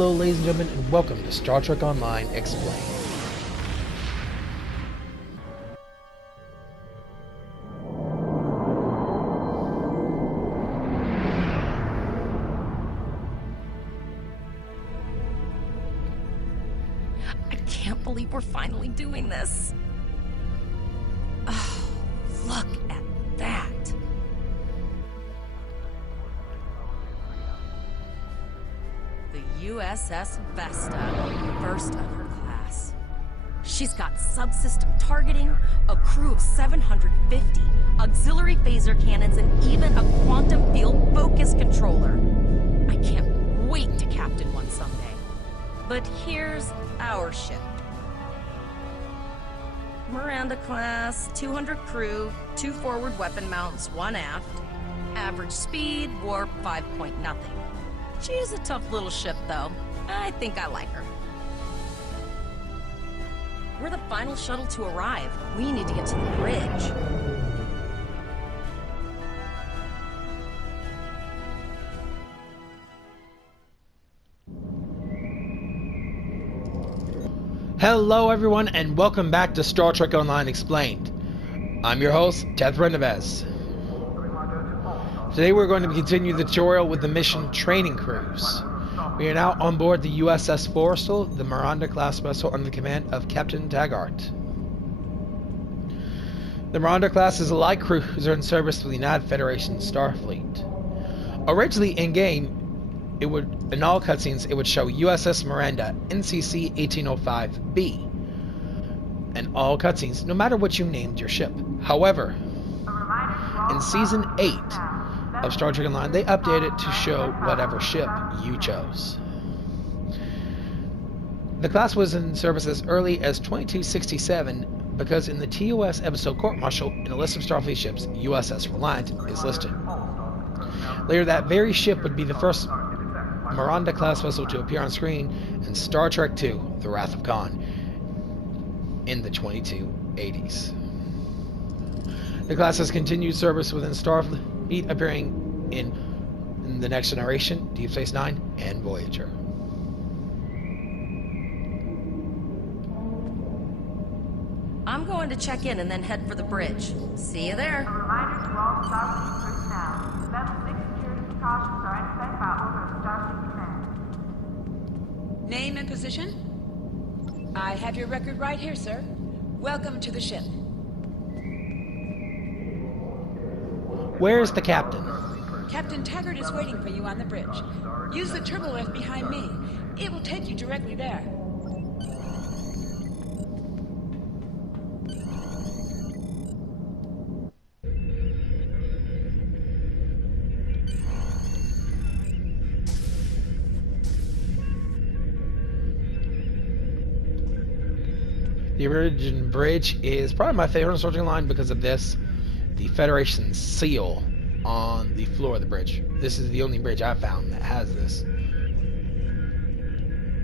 Hello ladies and gentlemen, and welcome to Star Trek Online Explained. I can't believe we're finally doing this. Oh, look at that. The USS Vesta, first of her class. She's got subsystem targeting, a crew of 750, auxiliary phaser cannons, and even a quantum field focus controller. I can't wait to captain one someday. But here's our ship. Miranda class, 200 crew, 2 forward weapon mounts, 1 aft. Average speed, warp 5 nothing. She's a tough little ship, though. I think I like her. We're the final shuttle to arrive. We need to get to the bridge. Hello everyone, and welcome back to Star Trek Online Explained. I'm your host, Ted Renevez. Today we're going to continue the tutorial with the mission Training Cruise. We are now on board the USS Forrestal, the Miranda-class vessel under the command of Captain Taggart. The Miranda-class is a light cruiser in service with the United Federation Starfleet. Originally in-game, in all cutscenes, it would show USS Miranda, NCC 1805B. In all cutscenes, no matter what you named your ship. However, in Season 8 of Star Trek Online, they updated it to show whatever ship you chose. The class was in service as early as 2267 because in the TOS episode Court Martial, in the list of Starfleet ships, USS Reliant is listed. Later, that very ship would be the first Miranda-class vessel to appear on screen in Star Trek II, The Wrath of Khan, in the 2280s. The class has continued service within Starfleet, appearing in The Next Generation, Deep Space Nine, and Voyager. I'm going to check in and then head for the bridge. See you there. A reminder to all Starfleet personnel. Level 6 security precautions are in effect by order of Starfleet Command. Name and position? I have your record right here, sir. Welcome to the ship. Where's the captain? Captain Taggart is waiting for you on the bridge. Use the turbo lift behind me. It will take you directly there. The Origin Bridge is probably my favorite Star Trek line because of this. The Federation seal on the floor of the bridge. This is the only bridge I've found that has this.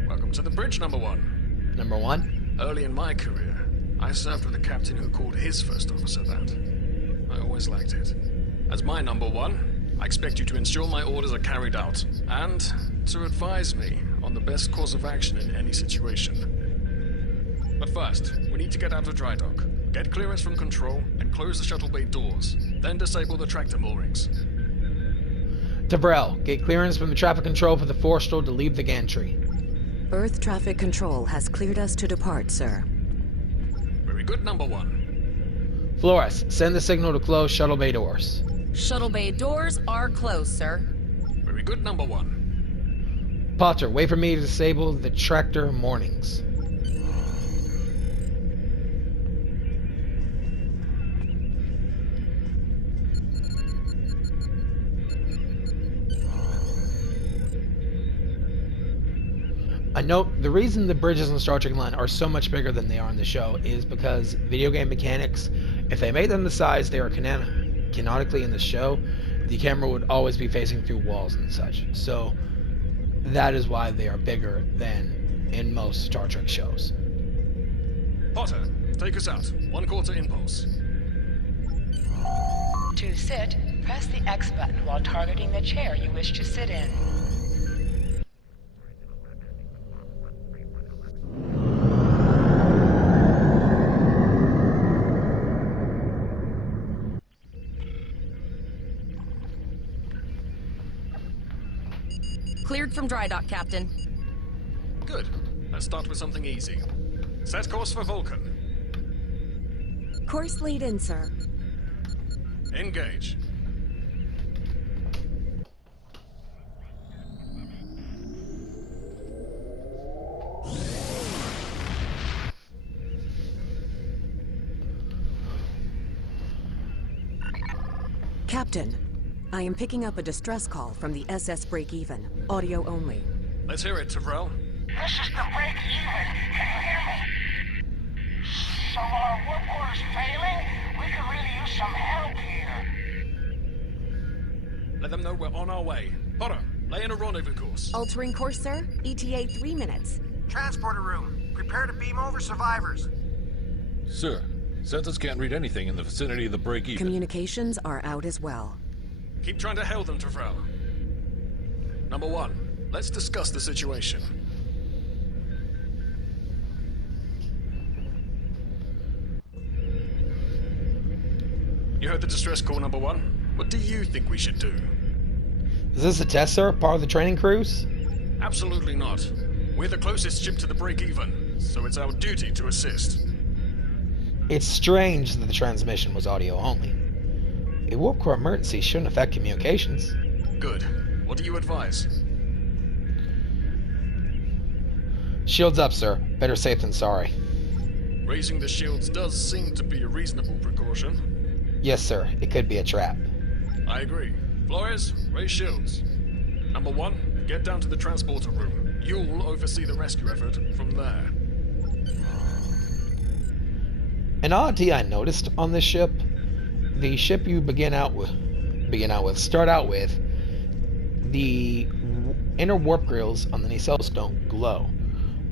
Welcome to the bridge, number 1. Number 1? Early in my career, I served with a captain who called his first officer that. I always liked it. As my number 1, I expect you to ensure my orders are carried out, and to advise me on the best course of action in any situation. But first, we need to get out of dry dock, get clearance from control, and close the shuttle bay doors, then disable the tractor moorings. Tabrel, get clearance from the traffic control for the Forrestal to leave the gantry. Earth traffic control has cleared us to depart, sir. Very good, number 1. Flores, send the signal to close shuttle bay doors. Shuttle bay doors are closed, sir. Very good, number 1. Potter, wait for me to disable the tractor moorings. I note the reason the bridges in Star Trek Online are so much bigger than they are in the show is because video game mechanics, if they made them the size they are canonically in the show, the camera would always be facing through walls and such. So that is why they are bigger than in most Star Trek shows. Potter, take us out. 1/4 impulse. To sit, press the X button while targeting the chair you wish to sit in. Cleared from dry dock, Captain. Good. Let's start with something easy. Set course for Vulcan. Course lead in, sir. Engage. Captain, I am picking up a distress call from the SS Break-Even. Audio only. Let's hear it, Tyrell. This is the Break-Even. Can you hear me? So our warp core is failing? We could really use some help here. Let them know we're on our way. Potter, lay in a rendezvous course. Altering course, sir. ETA 3 minutes. Transporter room. Prepare to beam over survivors. Sir, Census can't read anything in the vicinity of the break-even. Communications are out as well. Keep trying to hail them, Tyrell. Number 1, let's discuss the situation. You heard the distress call, number 1. What do you think we should do? Is this a test, sir? Part of the training cruise? Absolutely not. We're the closest ship to the break-even, so it's our duty to assist. It's strange that the transmission was audio only. A warp core emergency shouldn't affect communications. Good. What do you advise? Shields up, sir. Better safe than sorry. Raising the shields does seem to be a reasonable precaution. Yes, sir. It could be a trap. I agree. Flores, raise shields. Number 1, get down to the transporter room. You'll oversee the rescue effort from there. An oddity I noticed on this ship: the ship you start out with, the inner warp grills on the nacelles don't glow,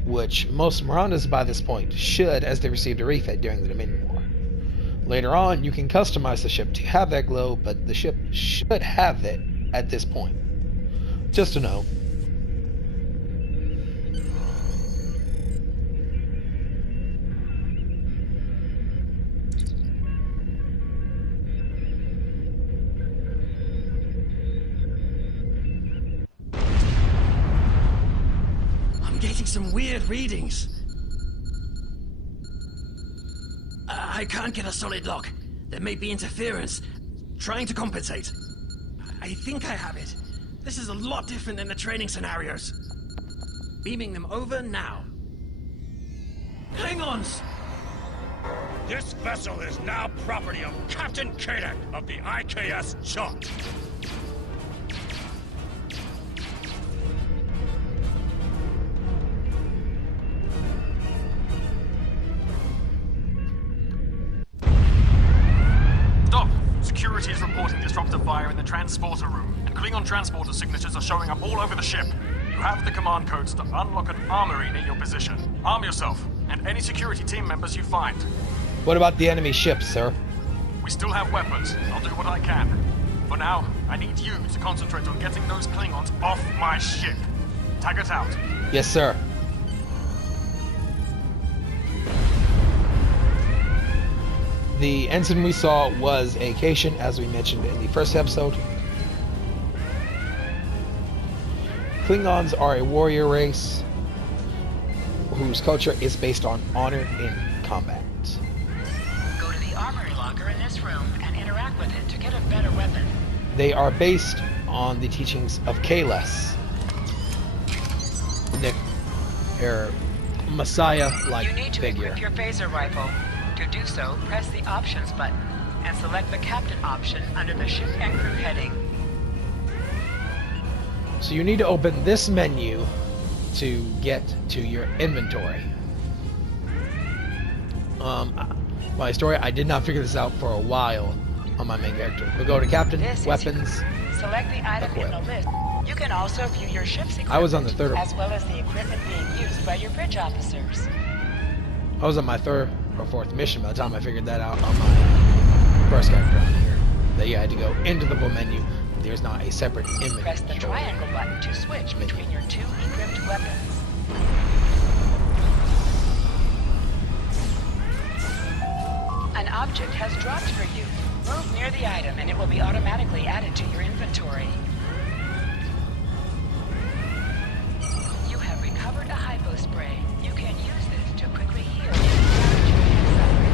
which most Mirandas by this point should, as they received a refit during the Dominion War. Later on, you can customize the ship to have that glow, but the ship should have it at this point. Just a note. Getting some weird readings. I can't get a solid lock. There may be interference. Trying to compensate. I think I have it. This is a lot different than the training scenarios. Beaming them over now. Klingons! This vessel is now property of Captain Kadek of the IKS Chunk. Security is reporting disruptor fire in the transporter room, and Klingon transporter signatures are showing up all over the ship. You have the command codes to unlock an armory near your position. Arm yourself, and any security team members you find. What about the enemy ships, sir? We still have weapons. I'll do what I can. For now, I need you to concentrate on getting those Klingons off my ship. Taggart out. Yes, sir. The ensign we saw was a Cation, as we mentioned in the first episode. Klingons are a warrior race whose culture is based on honor in combat. Go to the armory locker in this room and interact with it to get a better weapon. They are based on the teachings of Kahless. Their Messiah-like You need to figure. equip your phaser rifle. To do so, press the Options button and select the Captain option under the Ship and Crew heading. So you need to open this menu to get to your inventory. My story, I did not figure this out for a while on my main character. We'll go to Captain, This Weapons. Select the item Equip. in the list. You can also view your ship's equipment, I was on the third. as well as the equipment being used by your bridge officers. I was on my third or fourth mission by the time I figured that out on my first character on here. That you had to go into the full menu. There's not a separate inventory. Press the triangle button to switch between your two equipped weapons. An object has dropped for you. Move near the item and it will be automatically added to your inventory. Hypospray. You can use this to quickly heal any damage you may have suffered.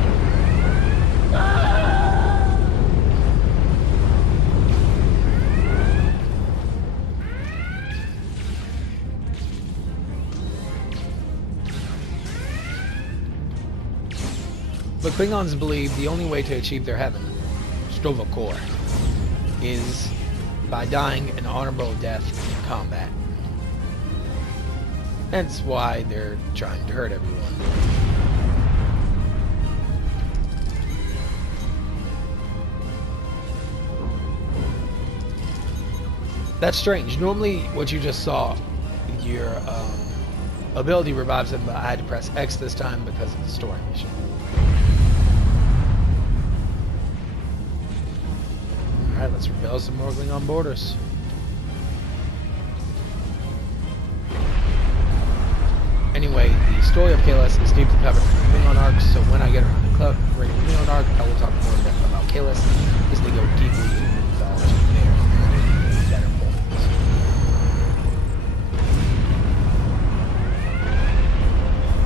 But Klingons believe the only way to achieve their heaven, Stovokor, is by dying an honorable death in combat. That's why they're trying to hurt everyone. That's strange. Normally, what you just saw, your ability revives them, but I had to press X this time because of the story mission. Alright, let's reveal some more Klingon borders. Anyway, the story of Kalis is deeply covered in the Klingon arc, so when I get around to the Klingon arc, I will talk more in depth about Kalis, as they go deeply into the mythology there. Better points.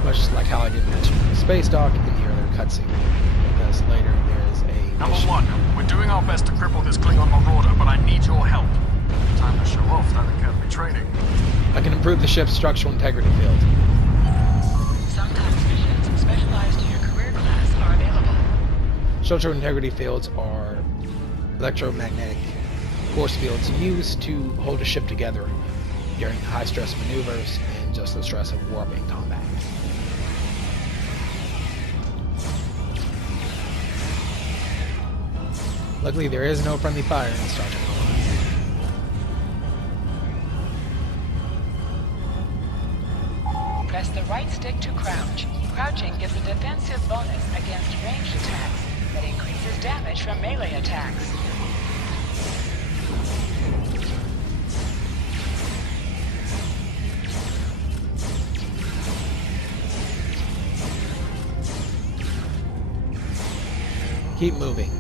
Much like how I didn't mention the space dock in the earlier cutscene, because later there is a Number mission. 1, we're doing our best to cripple this Klingon marauder, but I need your help. Time to show off that academy training. I can improve the ship's structural integrity field. Sometimes missions specialized to your career class are available. Structural integrity fields are electromagnetic force fields used to hold a ship together during high-stress maneuvers and just the stress of warping combat. Luckily, there is no friendly fire in Star Trek Online. Press the right stick to crouch. Crouching gives a defensive bonus against ranged attacks that increases damage from melee attacks. Keep moving.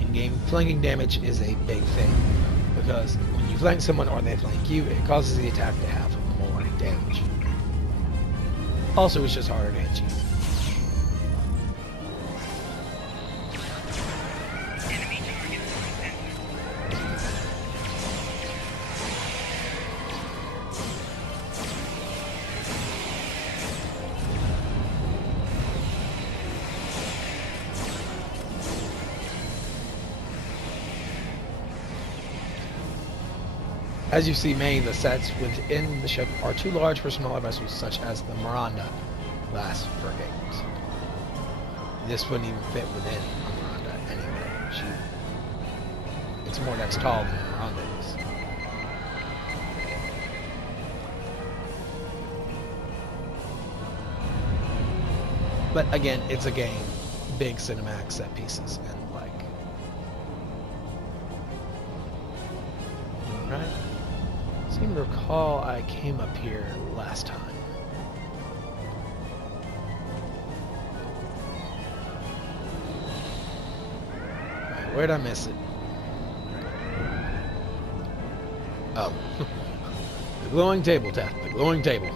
In-game flanking damage is a big thing, because when you flank someone or they flank you, it causes the attack to have more damage. Also, it's just harder to hit you. As you see, many of the sets within the ship are too large for smaller vessels, such as the Miranda class frigates. This wouldn't even fit within a Miranda anyway. It's more next tall than Miranda is. But again, it's a game. Big cinematic set pieces and like. Right? I seem to recall I came up here last time. Right, where'd I miss it? Oh. The glowing table, Teth. The glowing table.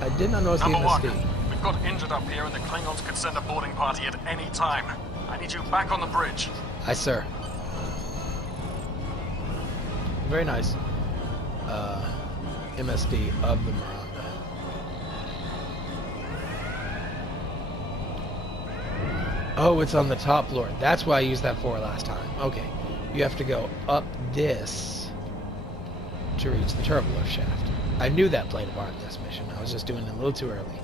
I did not notice the Number MSD. 1, we've got injured up here and the Klingons could send a boarding party at any time. I need you back on the bridge. Aye, sir. Very nice. MSD of the Miranda. Oh, it's on the top floor. That's why I used that for last time. Okay. You have to go up this to reach the turbolift shaft. I knew that played a part in this mission. I was just doing it a little too early.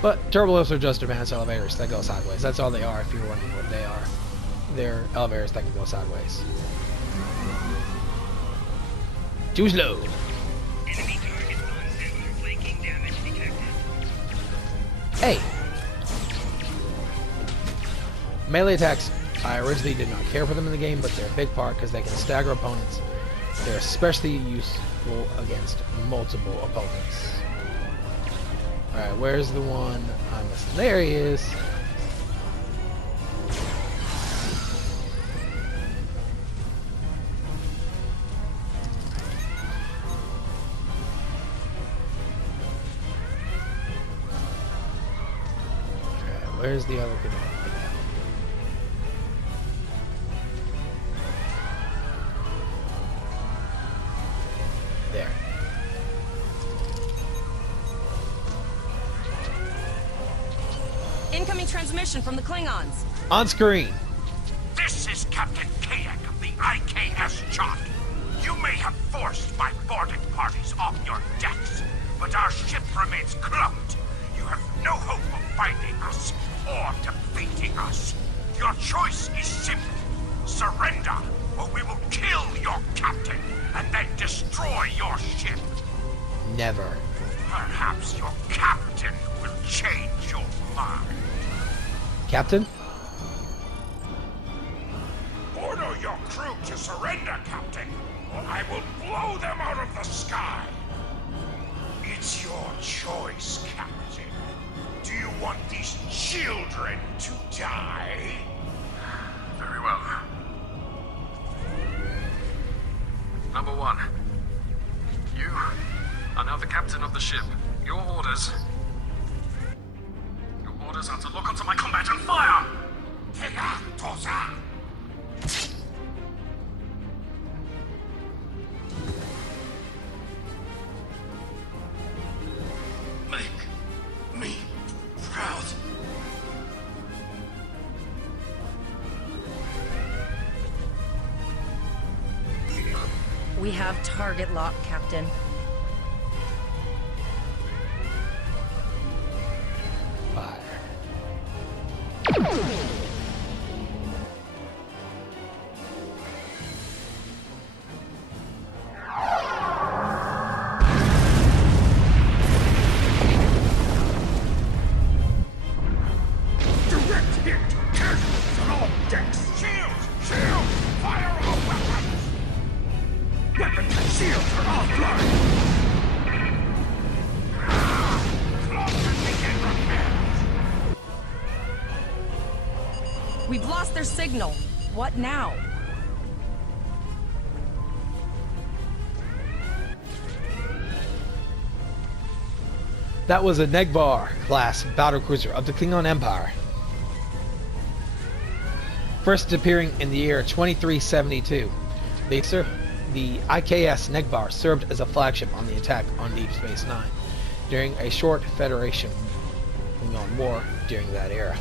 But turbolifts are just advanced elevators that go sideways. That's all they are if you're wondering what they are. They're elevators that can go sideways. Too slow. Enemy target on center. Flanking damage detected. Hey! Melee attacks, I originally did not care for them in the game, but they're a big part because they can stagger opponents. They're especially useful against multiple opponents. Alright, where's the one I'm missing? There he is! Where's the other canoe? There. Incoming transmission from the Klingons. On screen. This is Captain Kayak of the IKS Chart. You may have forced my boarding parties off your decks, but our ship remains cloaked. You have no hope of finding us or defeating us. Your choice is simple. Surrender, or we will kill your captain and then destroy your ship. Never. Perhaps your captain will change your mind. Captain? Order your crew to surrender, Captain, or I will blow them out of the sky. It's your choice, Captain. Do you want these children to die? Very well. Number 1. You are now the captain of the ship. Your orders are to lock onto my combat and fire! Make me proud. We have target lock, Captain. Fire. Direct hit! Casualties on all decks! Shields! Shields! Fire all weapons! Weapons and shields are offline! Close and begin repairs! We've lost their signal. What now? That was a Negvar class battlecruiser of the Klingon Empire. First appearing in the year 2372, the IKS Negvar served as a flagship on the attack on Deep Space Nine during a short Federation Klingon war during that era.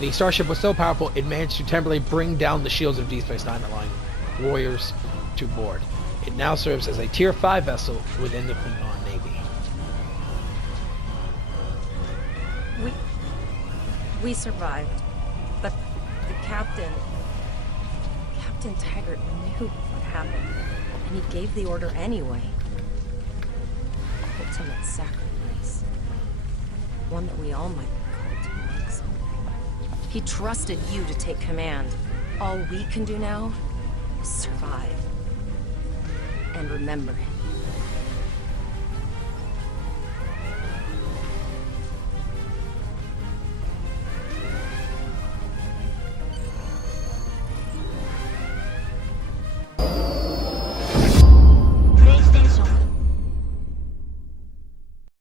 The starship was so powerful it managed to temporarily bring down the shields of Deep Space Nine, allowing warriors to board. It now serves as a Tier 5 vessel within the Klingon Navy. We survived, but the Captain Taggart knew what happened, and he gave the order anyway. Ultimate sacrifice. One that we all might be called to make someday. He trusted you to take command. All we can do now is survive. And remember him.